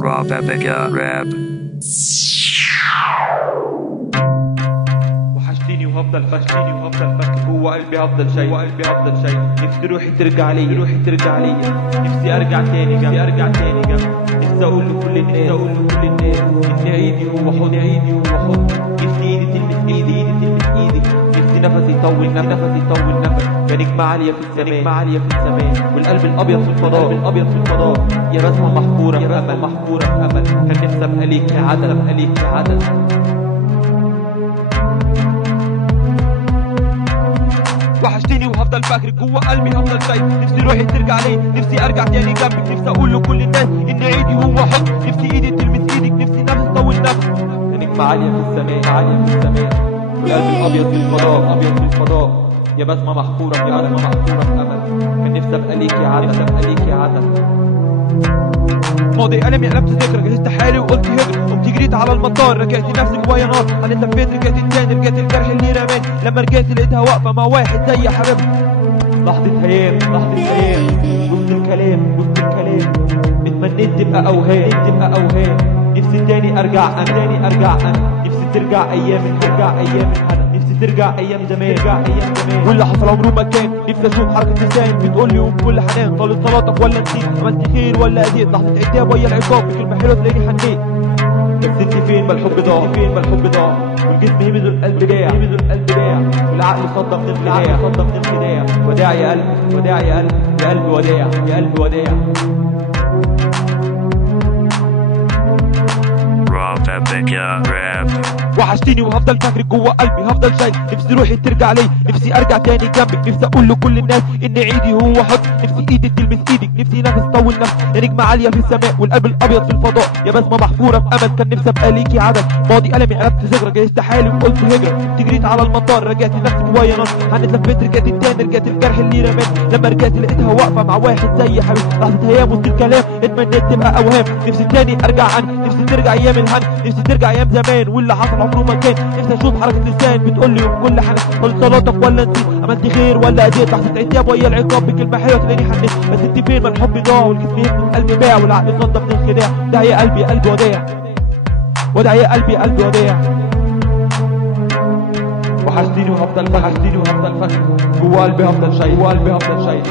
راب وحشتيني وهفضل فاكر جوا قلبي هفضل شايل نفسي روحي ترجع ليا نفسي ارجع تاني جنب نفسي اقول لكل الناس ان عيدي هو حضن نفسي ايدي تلمس ايدي نفسي نفسي يطول نفس كنجمة عالية في السماء والقلب الابيض في الفضاء يا بسمة محفورة في امل كان نفسي ابقى ليك يا عدل وحشتيني وهفضل فاكرك جوا قلبي هفضل شايف نفسي روحي ترجع لي نفسي ارجع تاني جنبك نفسي اقول لكل الناس ان عيدي هو حب نفسي ايدي تلمس ايدك نفسي نفس طول نفس كنجمة عالية في السماء والقلب الابيض في الفضاء يا بسمة محفورة في امل كان نفسي ابقى ليك يا عدل ماضي ألمي قلبت ذكرى جهزت حالي وقلت هجر قمت جريت على المطار رجعت نفسي جوايا نار انا لفيت رجعت التاني رجعت الجرح اللي رماني لما رجعت لقيتها واقفة مع واحد زي حبيبها لحظة هيام وسط الكلام اتمنيت تبقى اوهام نفسي تاني ارجع انا نفسي ترجع ايام الهنا نفسي ترجع ايام زمان واللي حصل عمره ما كان نفسي اشوف حركة لسان بتقولي وبكل حنان طالت صلاتك ولا نسيت عملت خير ولا اذيت لحظة عتاب ويا العقاب بكلمة حلوة تلاقيني حنيت بس انت فين ما الحب ضاع والجسم هبد والقلب باع والعقل صدق من الخداع وداع يا قلبي وداع وحشتيني وهفضل فاكرك جوا قلبي هفضل شايل نفسي روحي ترجع لي نفسي ارجع تاني جنبك نفسي اقول لكل الناس ان عيدي هو حب نفسي ايدي تلمس ايدك نفسي نفس طول نفس يا نجمة عالية في السماء والقلب الابيض في الفضاء يا بسمة محفورة في امل كان نفسي ابقى ليكي عدل ماضي ألمي قلبت ذكرى جهزت حالي وقلت هجرة جريت على المطار رجعت نفسي جوايا نار هنت لفيت رجعت التاني رجعت الجرح اللي رماني لما رجعت لقيتها واقفة مع واحد زي حبيبي لحظة هيام وسط الكلام اتمنيت تبقى اوهام نفسي تاني ارجع نفسي ترجع ايام الهنا نفسي ترجع ايام زمان واللي حصل عمره ما كان نفسي اشوف حركة لسان بتقولي وبكل حنان قلت صلاتك ولا نسيت عملت خير ولا اذيت لحظة عتاب ويا العقاب بكلمة حلوة تلاقيني حنيت بس انت فين ما الحب ضاع والجسم هبد والقلب باع والعقل صدق من الخداع ده يا قلبي وداع يا قلبي وداع وحشتيني وهفضل فاكر جوا قلبي هفضل شايل